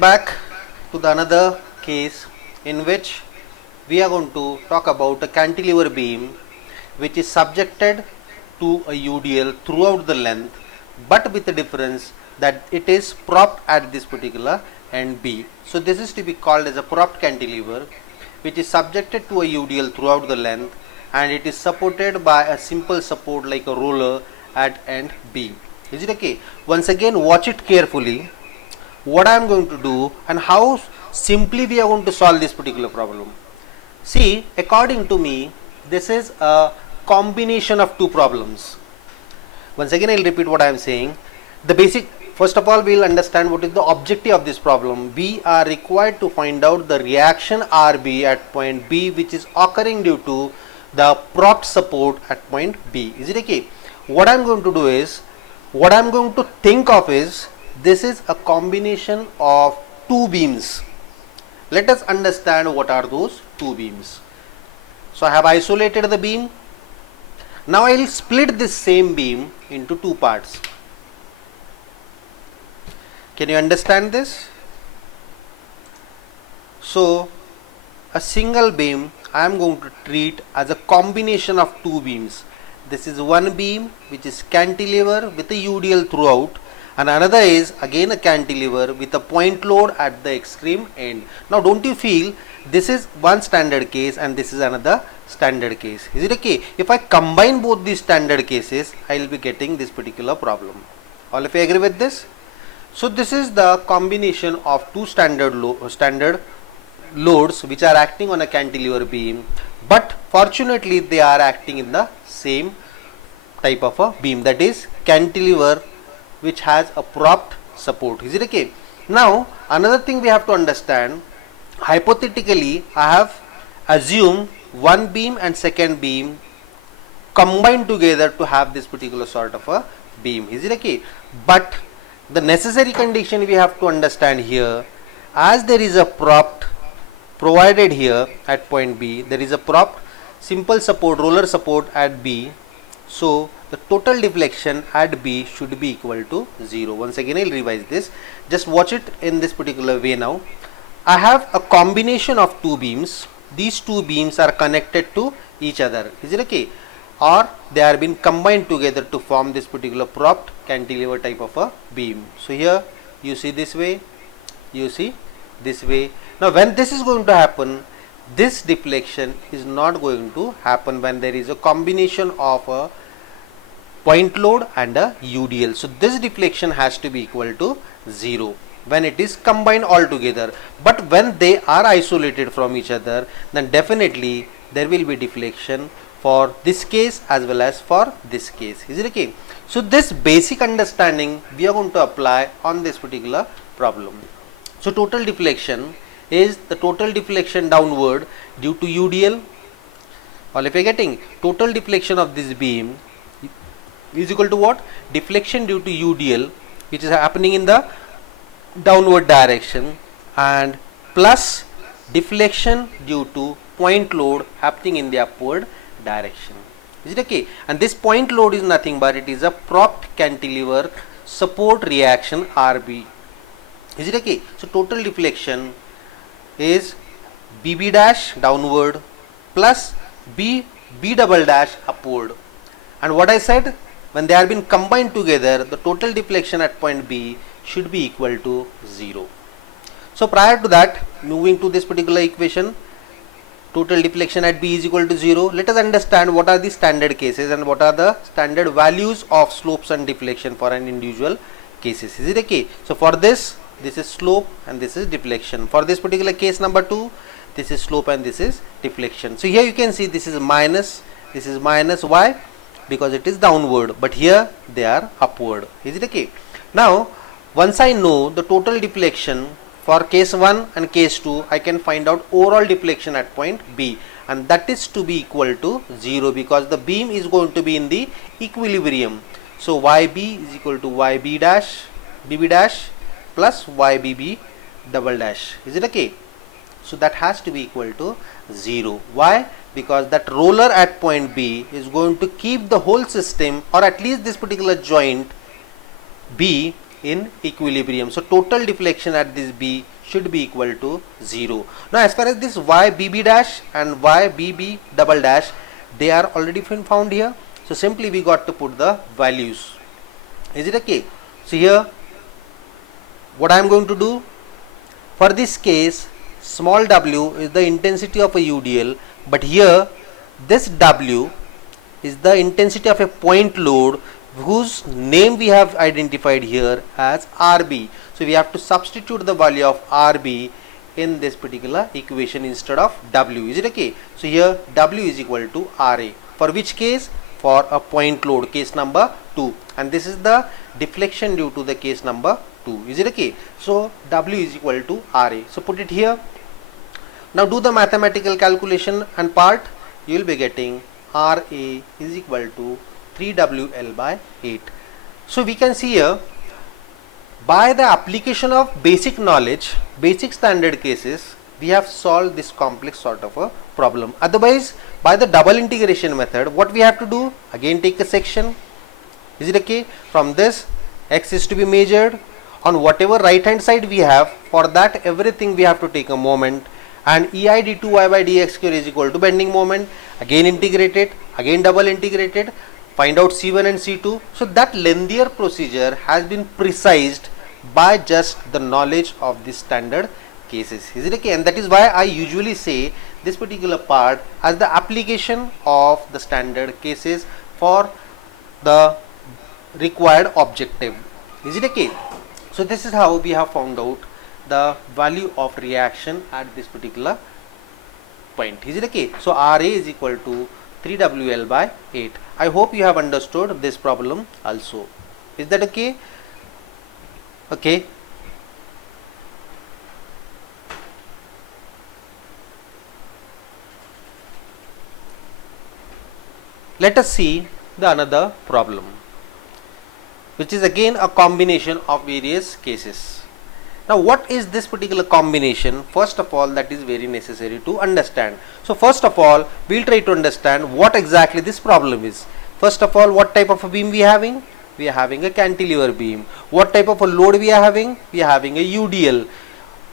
Back to the another case in which we are going to talk about a cantilever beam which is subjected to a UDL throughout the length, but with the difference that it is propped at this particular end B. So this is to be called as a propped cantilever which is subjected to a UDL throughout the length, and it is supported by a simple support like a roller at end B. Is it okay? Once again, watch it carefully what I am going to do and how simply we are going to solve this particular problem. See, according to me, this is a combination of two problems. Once again, I will repeat what I am saying. The basic, first of all, we will understand what is the objective of this problem. We are required to find out the reaction RB at point B, which is occurring due to the propped support at point B. Is it okay? What I am going to do is, what I am going to think of is, this is a combination of two beams. Let us understand what are those two beams. So I have isolated the beam. Now I will split this same beam into two parts. Can you understand this? So a single beam I am going to treat as a combination of two beams. This is one beam which is cantilever with a UDL throughout, and another is again a cantilever with a point load at the extreme end. Now don't you feel this is one standard case and this is another standard case? Is it okay? If I combine both these standard cases, I will be getting this particular problem. All of you agree with this? So this is the combination of two standard loads which are acting on a cantilever beam, but fortunately they are acting in the same type of a beam, that is cantilever which has a propped support. Is it okay? Now another thing we have to understand, hypothetically I have assumed one beam and second beam combined together to have this particular sort of a beam. Is it okay? But the necessary condition we have to understand here, as there is a propped provided here at point B, there is a propped simple support, roller support at B, so the total deflection at B should be equal to 0. Once again I will revise this, just watch it in this particular way. Now I have a combination of two beams. These two beams are connected to each other. Is it okay? Or they are being combined together to form this particular propped cantilever type of a beam. So here you see this way, you see this way. Now when this is going to happen, this deflection is not going to happen when there is a combination of a point load and a UDL. So this deflection has to be equal to 0 when it is combined all together. But when they are isolated from each other, then definitely there will be deflection for this case as well as for this case. Is it okay? So this basic understanding we are going to apply on this particular problem. So total deflection is the total deflection downward due to UDL. All if you are getting, total deflection of this beam is equal to what? Deflection due to UDL which is happening in the downward direction, and plus deflection due to point load happening in the upward direction. Is it okay? And this point load is nothing but it is a propped cantilever support reaction RB. Is it okay? So total deflection is BB dash downward plus B double dash upward. And what I said, when they are being combined together, the total deflection at point B should be equal to 0. So prior to that, moving to this particular equation, total deflection at B is equal to 0. Let us understand what are the standard cases and what are the standard values of slopes and deflection for an individual cases. Is it okay? So for this is slope and this is deflection. For this particular case number 2, this is slope and this is deflection. So here you can see this is minus, why? Because it is downward, but here they are upward. Is it okay? Now once I know the total deflection for case 1 and case 2, I can find out overall deflection at point B, and that is to be equal to 0 because the beam is going to be in the equilibrium. So YB is equal to YB dash BB dash plus YBB double dash. Is it okay? So that has to be equal to 0. Why? Because that roller at point B is going to keep the whole system, or at least this particular joint B, in equilibrium. So total deflection at this B should be equal to 0. Now as far as this YBB dash and YBB double dash, they are already been found here. So simply we got to put the values. Is it okay? So here what I am going to do, for this case small w is the intensity of a UDL, but here this W is the intensity of a point load whose name we have identified here as RB. So we have to substitute the value of RB in this particular equation instead of W. Is it okay? So here W is equal to RA. For which case? For a point load, case number 2, and this is the deflection due to the case number 2. Is it okay? So W is equal to RA. So put it here. Now do the mathematical calculation and part. You will be getting RA is equal to 3WL by 8. So we can see here, by the application of basic knowledge, basic standard cases, we have solved this complex sort of a problem. Otherwise, by the double integration method, what we have to do? Again take a section. Is it okay? From this, x is to be measured on whatever right hand side we have. For that, everything we have to take a moment, and EI d2y by dx square is equal to bending moment. Again integrate it, again double integrate it, find out C1 and C2. So that lengthier procedure has been precised by just the knowledge of the standard cases. Is it okay? And that is why I usually say this particular part as the application of the standard cases for the required objective. Is it okay? So this is how we have found out the value of reaction at this particular point. Is it okay? So RA is equal to 3WL by 8. I hope you have understood this problem also. Is that okay? Okay. Let us see the another problem, which is again a combination of various cases. Now what is this particular combination? First of all, that is very necessary to understand. So first of all, we will try to understand what exactly this problem is. First of all, what type of a beam we are having? We are having a cantilever beam. What type of a load we are having? We are having a UDL.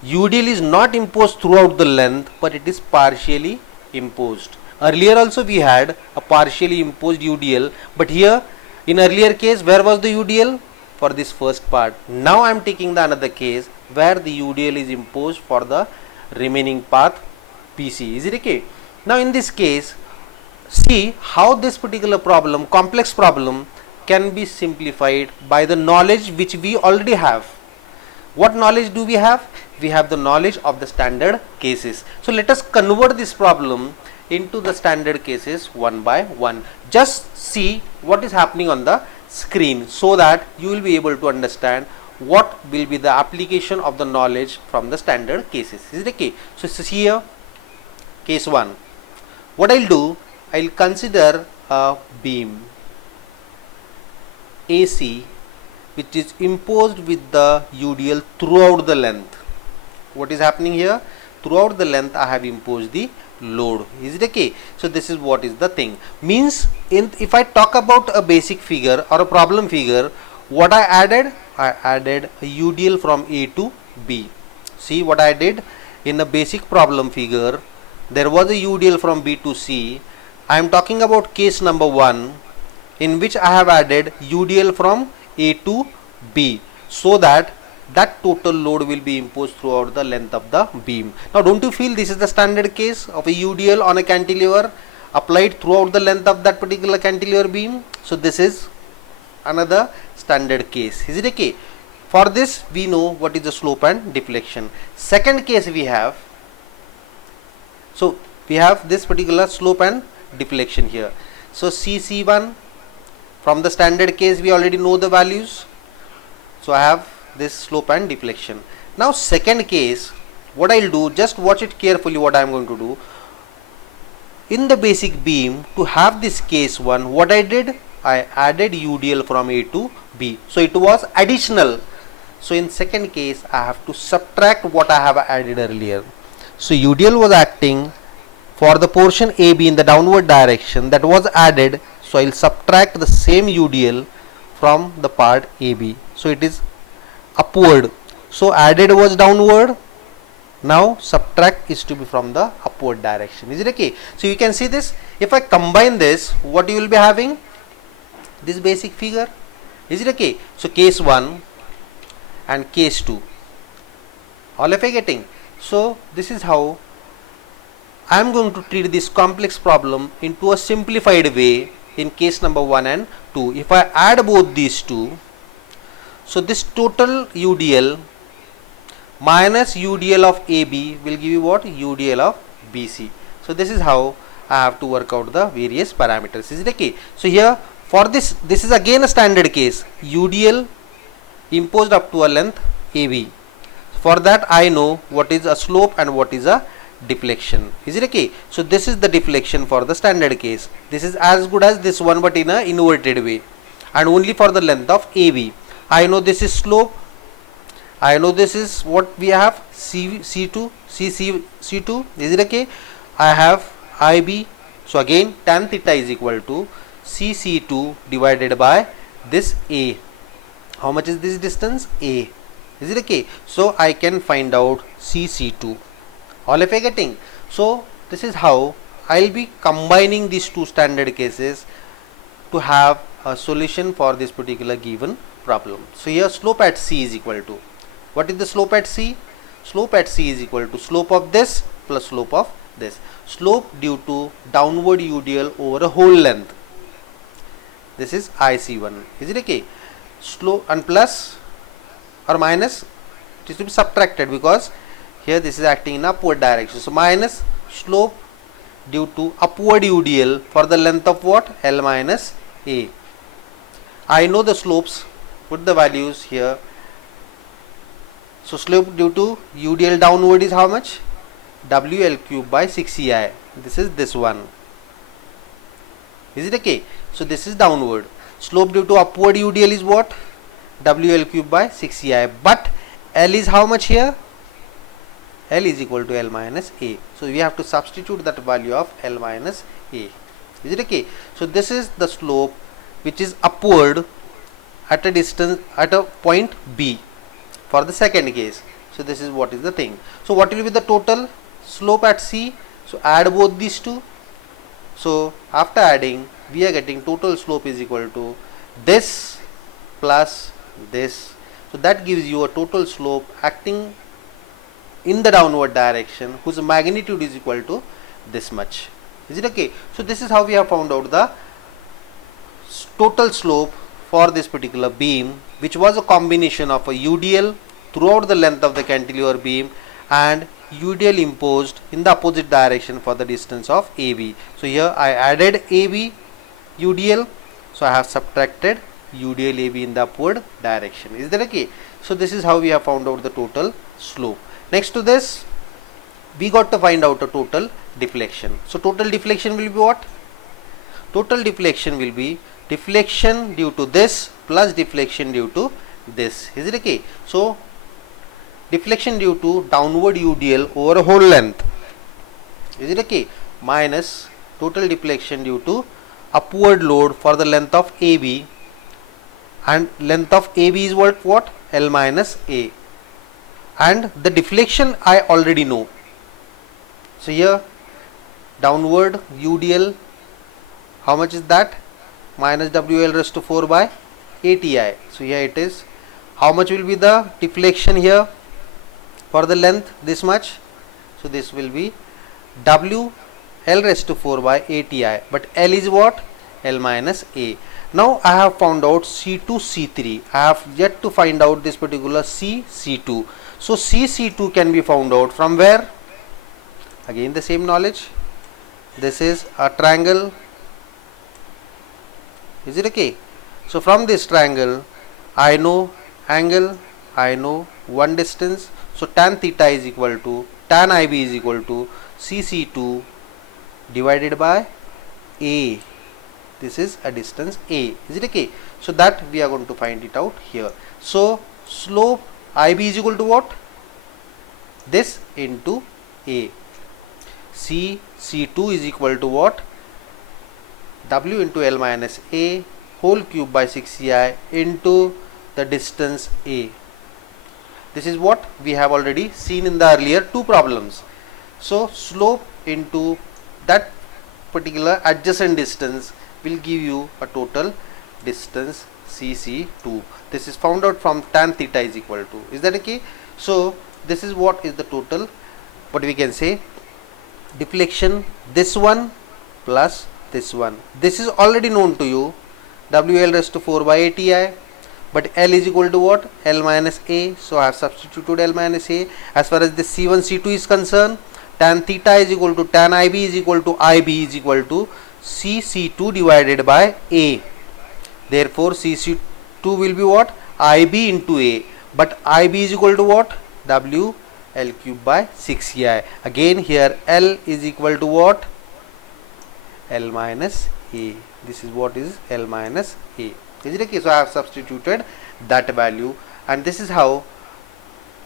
UDL is not imposed throughout the length, but it is partially imposed. Earlier also we had a partially imposed UDL, but here in earlier case, where was the UDL? For this first part. Now I am taking the another case where the UDL is imposed for the remaining path PC. Is it okay? Now in this case, see how this particular problem, complex problem, can be simplified by the knowledge which we already have. What knowledge do we have? We have the knowledge of the standard cases. So let us convert this problem into the standard cases one by one. Just see what is happening on the screen so that you will be able to understand what will be the application of the knowledge from the standard cases. Is it okay? So see here, case 1. What I will do, I will consider a beam AC which is imposed with the UDL throughout the length. What is happening here? Throughout the length I have imposed the load. Is it okay? So this is what is the thing. Means if I talk about a basic figure or a problem figure, what I added? I added a UDL from A to B. See what I did? In a basic problem figure, there was a UDL from B to C. I am talking about case number 1, in which I have added UDL from A to B, so that total load will be imposed throughout the length of the beam. Now don't you feel this is the standard case of a UDL on a cantilever applied throughout the length of that particular cantilever beam? So this is another standard case. Is it okay? For this we know what is the slope and deflection. Second case we have, so we have this particular slope and deflection here. So CC1, from the standard case we already know the values. So I have this slope and deflection. Now second case, what I will do, just watch it carefully what I am going to do. In the basic beam, to have this case 1, what I did? I added UDL from A to B. So it was additional. So in second case, I have to subtract what I have added earlier. So UDL was acting for the portion AB in the downward direction, that was added. So I will subtract the same UDL from the part AB. So it is upward. So added was downward. Now subtract is to be from the upward direction. Is it okay? So you can see this. If I combine this, what you will be having? This basic figure. Is it okay? So case 1 and case 2. All of you getting? So this is how I am going to treat this complex problem into a simplified way in case number 1 and 2. If I add both these two, so this total UDL minus UDL of AB will give you what? UDL of BC. So this is how I have to work out the various parameters. Is it okay? So here for this is again a standard case. UDL imposed up to a length AB. For that I know what is a slope and what is a deflection. Is it okay? So this is the deflection for the standard case. This is as good as this one but in a inverted way, and only for the length of AB. I know this is slope. I know this is what we have C2. Is it okay? I have IB. So again tan theta is equal to CC2 divided by this A. How much is this distance? A. Is it okay? So I can find out CC2. All of you getting? So this is how I will be combining these two standard cases to have a solution for this particular given problem. So here slope at C is equal to, what is the slope at C? Slope at C is equal to slope of this plus slope of this. Slope due to downward UDL over a whole length. This is IC1. Is it okay? Slope and plus or minus, it is to be subtracted because here this is acting in upward direction. So minus slope due to upward UDL for the length of what? L minus A. I know the slopes, put the values here. So slope due to UDL downward is how much? WL cube by 6EI. This is this one. Is it okay? So this is downward. Slope due to upward UDL is what? WL cube by 6EI. But L is how much here? L is equal to L minus A. So we have to substitute that value of L minus A. Is it okay? So this is the slope which is upward at a distance at a point B for the second case. So this is what is the thing. So what will be the total slope at C? So add both these two. So after adding, we are getting total slope is equal to this plus this. So that gives you a total slope acting in the downward direction whose magnitude is equal to this much. Is it okay? So this is how we have found out the total slope for this particular beam, which was a combination of a UDL throughout the length of the cantilever beam and UDL imposed in the opposite direction for the distance of AB. So here I added AB UDL, so I have subtracted UDL AB in the upward direction. Is that okay? So this is how we have found out the total slope. Next to this, we got to find out a total deflection. So total deflection will be what? Total deflection will be deflection due to this plus deflection due to this. Is it okay? So deflection due to downward UDL over a whole length. Is it okay? Minus total deflection due to upward load for the length of AB, and length of AB is what? L minus A. And the deflection I already know. So here downward UDL, how much is that? Minus WL raised to 4 by 8EI. So here it is. How much will be the deflection here for the length? This much. So this will be WL raised to 4 by 8EI. But L is what? L minus A. Now I have found out C2, C3. I have yet to find out this particular C, C2. So C, C2 can be found out from where? Again the same knowledge. This is a triangle. Is it okay? So from this triangle, I know angle, I know one distance. So tan theta is equal to, tan IB is equal to CC2 divided by A. This is a distance A. Is it okay? So that we are going to find it out here. So slope IB is equal to what? This into A. C2 is equal to what? W into L minus A whole cube by 6EI into the distance A. This is what we have already seen in the earlier two problems. So slope into that particular adjacent distance will give you a total distance cc2. This is found out from tan theta is equal to, is that okay? So this is what is the total, what we can say, deflection, this one plus this one. This is already known to you, WL raised to 4 by ATI, but L is equal to what? L minus A. So I have substituted L minus A. As far as the C1 C2 is concerned, tan theta is equal to tan IB is equal to IB is equal to CC2 divided by A. Therefore CC2 will be what? IB into A, but IB is equal to what? W L cube by 6EI. Again here L is equal to what? L minus A. This is what is L minus A. Is it okay? So I have substituted that value, and this is how,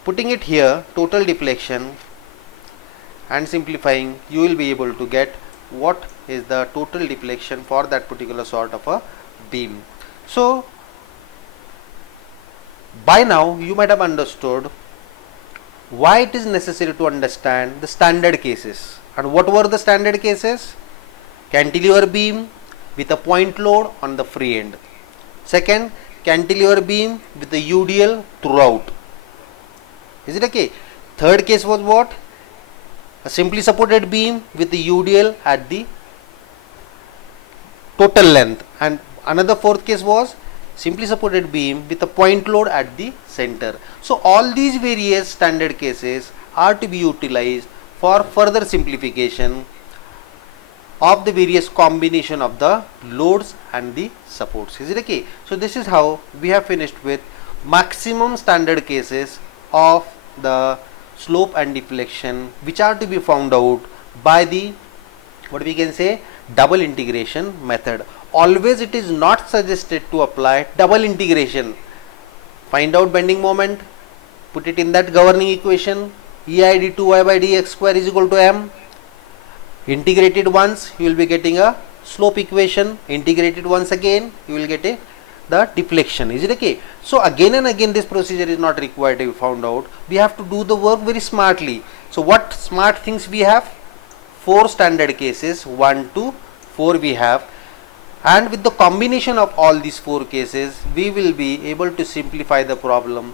putting it here, total deflection and simplifying, you will be able to get what is the total deflection for that particular sort of a beam. So by now you might have understood why it is necessary to understand the standard cases. And what were the standard cases? Cantilever beam with a point load on the free end. Second, cantilever beam with the UDL throughout. Is it okay? Third case was what? A simply supported beam with the UDL at the total length. And another fourth case was simply supported beam with a point load at the center. So all these various standard cases are to be utilized for further simplification of the various combination of the loads and the supports. Is it okay? So this is how we have finished with maximum standard cases of the slope and deflection, which are to be found out by the, what we can say, double integration method. Always it is not suggested to apply double integration. Find out bending moment, put it in that governing equation, EI d2y by dx square is equal to m. Integrated once, you will be getting a slope equation. Integrated once again, you will get the deflection. Is it okay? So again and again this procedure is not required to be found out. We have to do the work very smartly. So what smart things we have? 4 standard cases, 1 to 4 we have, and with the combination of all these 4 cases we will be able to simplify the problem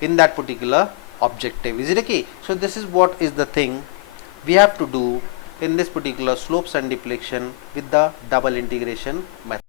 in that particular objective. Is it okay? So this is what is the thing we have to do in this particular slopes and deflection with the double integration method.